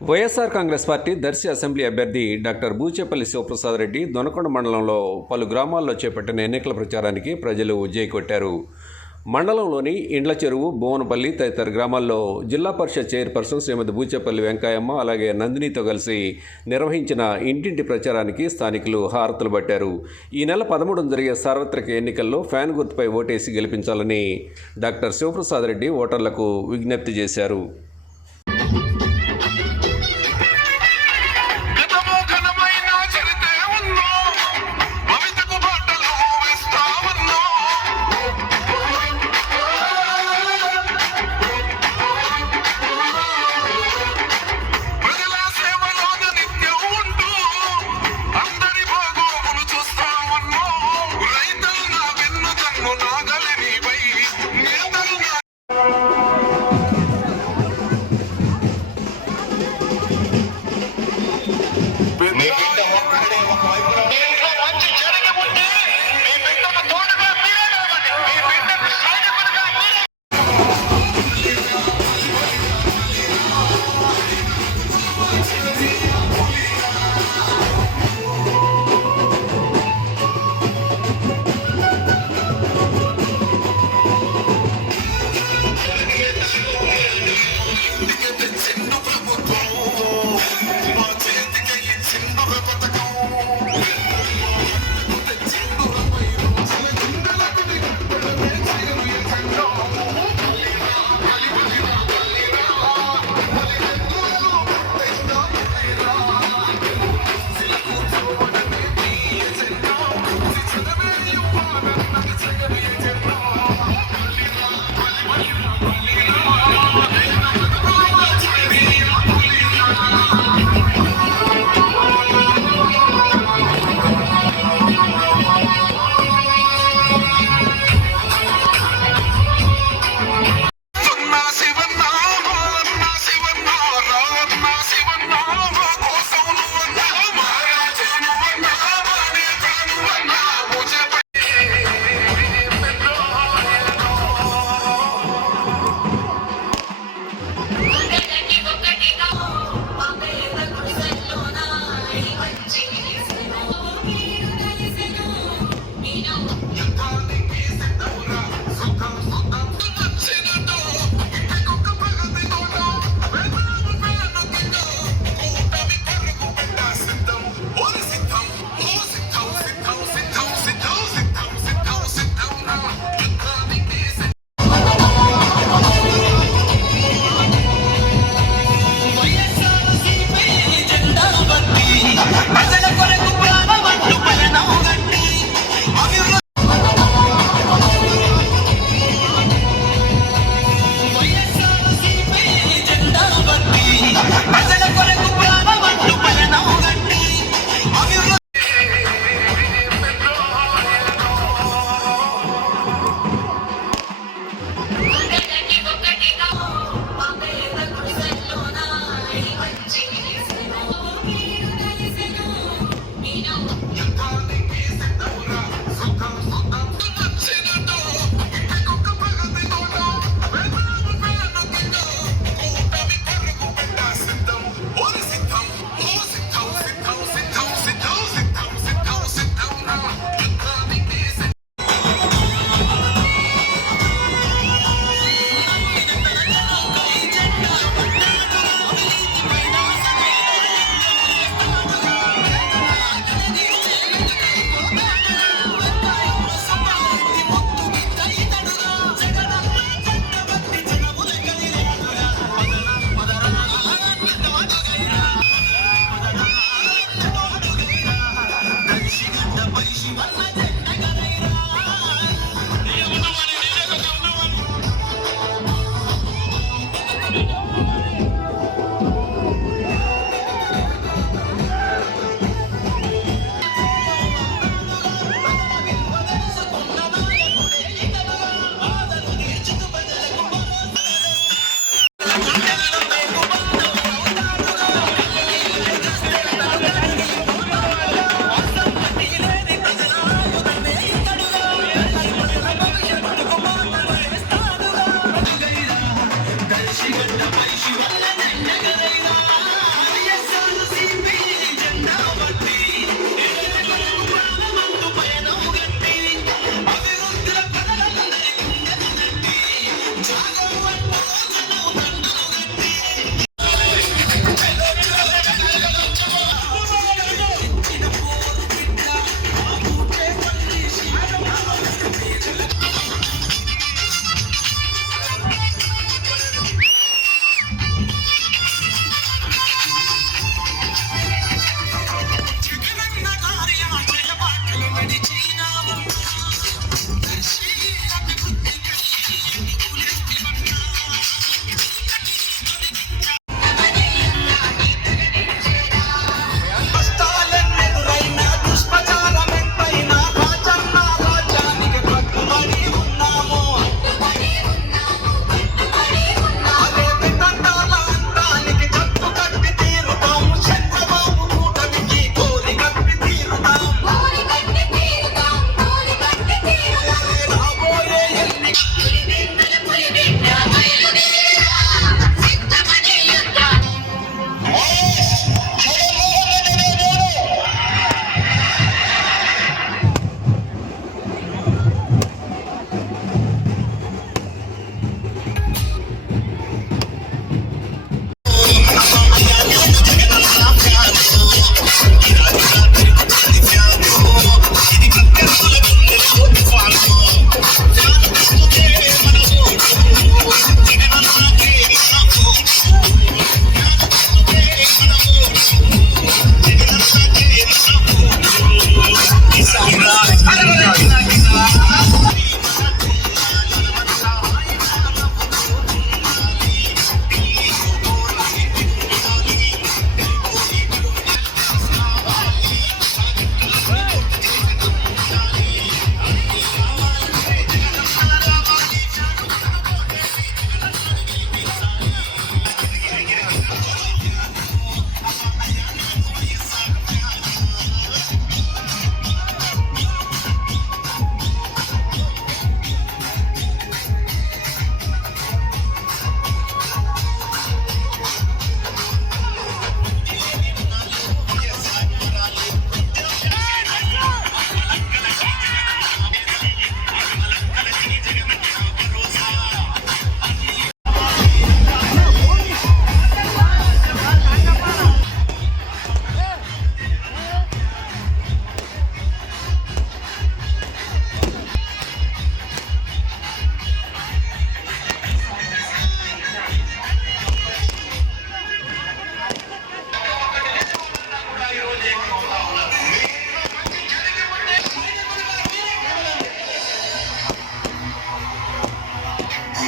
YSR Congress party Darsi assembly అభ్యర్థి doctor Buchepalli Sivaprasad Reddy Donakonda మండలంలో పలు గ్రామాల్లో చేపట్టిన ఎన్నికల ప్రచారానికి ప్రజలు జై కొట్టారు. మండలంలోని ఇండ్ల చెరువు భువనపల్లి తదితర గ్రామాల్లో జిల్లా పరిషత్ చైర్పర్సన్ శ్రీమతి బూచేపల్లి వెంకయ్యమ్మ అలాగే నందినితో కలిసి నిర్వహించిన ఇంటింటి ప్రచారానికి స్థానికులు హారతులు పట్టారు. ఈ నెల పదమూడున జరిగే సార్వత్రిక ఎన్నికల్లో ఫ్యాన్ గుర్తుపై ఓటేసి గెలిపించాలని డాక్టర్ శివప్రసాద్ రెడ్డి ఓటర్లకు విజ్ఞప్తి చేశారు.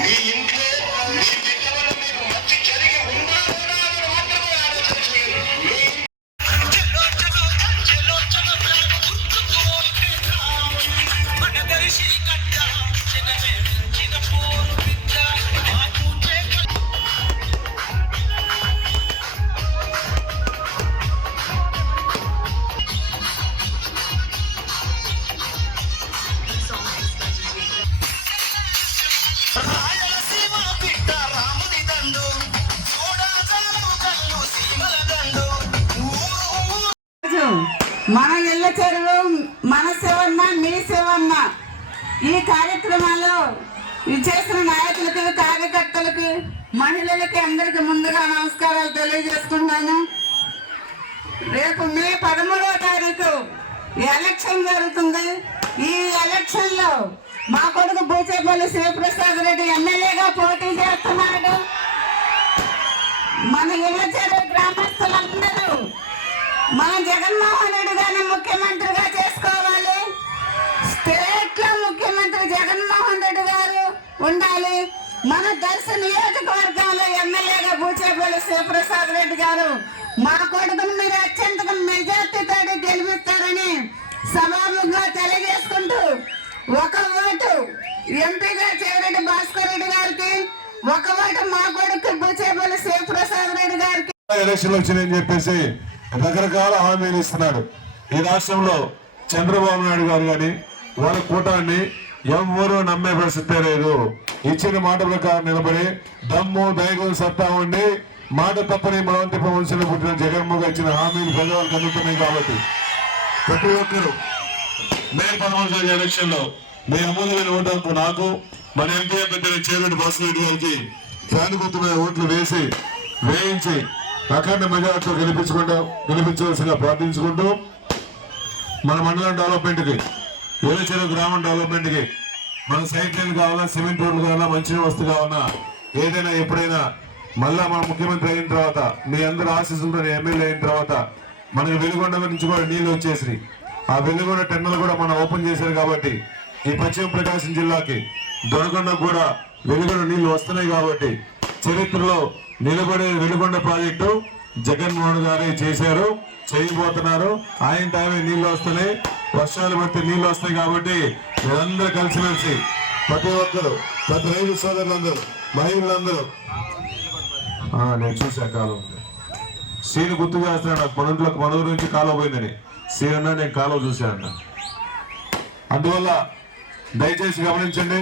ಈ ಇಂಥ ఈ కార్యక్రమాల్లో విచేసిన నాయకులకు కార్యకర్తలకు మహిళలకి అందరికి ముందుగా నమస్కారాలు తెలియజేస్తున్నాను. రేపు మే పదమూడవ తారీఖు ఎలక్షన్ జరుగుతుంది. ఈ ఎలక్షన్లో మా కొడుకు బూచేపల్లి శివప్రసాద్ రెడ్డి ఎమ్మెల్యేగా పోటీ చేస్తున్నాడు. మన యువచర గ్రామస్తులందరూ మన జగన్మోహన్ రెడ్డి గారిని ముఖ్యమంత్రిగా చేసుకోవాలి స్టేట్లో ముఖ్యమంత్రి జగన్మోహన్ రెడ్డి గారు ఉండాలి. మన దర్శ నియోజకవర్గంలో ఎమ్మెల్యేగా బూచేపల్లి శివప్రసాద్ రెడ్డి గారు మా కొడుకును మీరు అత్యంత మెజార్టీతో గెలిపిస్తారని సభాముఖంగా తెలియజేసుకుంటూ ఒక ఓటు ఎంపీగా చేరెడ్డి భాస్కర్ రెడ్డి గారికి ఒక ఓటు మా కొడుకు బూచేపల్లి శివప్రసాద్ రెడ్డి గారికి. ఎలక్షన్ వచ్చినాయని చెప్పేసి రకరకాల హామీలు ఇస్తున్నాడు. ఈ రాష్ట్రంలో చంద్రబాబు నాయుడు గారు కానీ వాళ్ళ కూటాన్ని ఎవ్వరూ నమ్మే పరిస్థితే లేదు. ఇచ్చిన మాట ప్రకారం నిలబడి దమ్ము ధైర్యం సత్తా ఉండి మాట తప్పని మరవంతి వంశంలో పుట్టిన జగన్మోహన్ ఇచ్చిన హామీలు ప్రజలకు అందుతున్నాయి కాబట్టి. ప్రతి ఒక్కరు మే పదమూడు జరిగే ఎలక్షన్లో మీ అమూల్యమైన ఓటు నాకు మన ఎంపీ అభ్యర్థి చైర్మన్ భాస్కర్ రెడ్డి గారికి ఫ్యాన్ ఓట్లు వేసి వేయించి అఖండ మెజార్టీలో గెలిపించుకుంటూ గెలిపించవలసిగా ప్రార్థించుకుంటూ మన మండలం డెవలప్మెంట్కి కి ఏలచెరు గ్రామం డెవలప్మెంట్కి మన సైకిల్ లైన్ కావాలా సిమెంట్ రోడ్లు కావాలా మంచి వస్తు కావాలా? ఏదైనా ఎప్పుడైనా మళ్ళా మన ముఖ్యమంత్రి అయిన తర్వాత మీ అందరు ఆశీస్సులతో ఎమ్మెల్యే అయిన తర్వాత మనకి వెలుగొండ నుంచి కూడా నీళ్ళు వచ్చేసి ఆ వెలుగొండ టెన్నలు కూడా మనం ఓపెన్ చేశారు కాబట్టి ఈ పశ్చిమ ప్రకాశం జిల్లాకి దొరకొండ కూడా వెలుగొండ నీళ్ళు వస్తున్నాయి కాబట్టి చరిత్రలో నిలబడే వెలుగొండ ప్రాజెక్టు జగన్మోహన్ గారే చేశారు చేయబోతున్నారు. ఆయన టైమే నీళ్ళు వస్తున్నాయి వర్షాలు పడితే నీళ్ళు వస్తాయి కాబట్టి మీరందరూ కలిసిమెలిసి ప్రతి ఒక్కరు ప్రతి రైతు సోదరులందరూ మహిళలందరూ. ఆ, నేను చూసా కాలం సీను గుర్తు చేస్తున్నాడు నాకు. మన ఇంట్లో నుంచి కాలువ పోయిందని. సీన్ అన్నా నేను కాలువ చూశాను అందువల్ల దయచేసి గమనించండి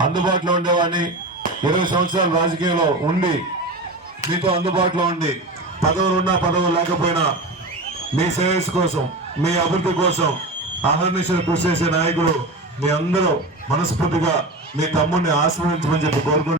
అందుబాటులో ఉండేవాడిని ఇరవై సంవత్సరాలు రాజకీయంలో ఉండి మీతో అందుబాటులో ఉండి పదవులు ఉన్నా పదవులు లేకపోయినా మీ సేవస్ కోసం మీ అభివృద్ధి కోసం అహర్నిశలు కృషి చేసే నాయకుడు మీ అందరూ మనస్ఫూర్తిగా మీ తమ్ముడిని ఆశీర్వదించమని చెప్పి కోరుకుంటున్నాను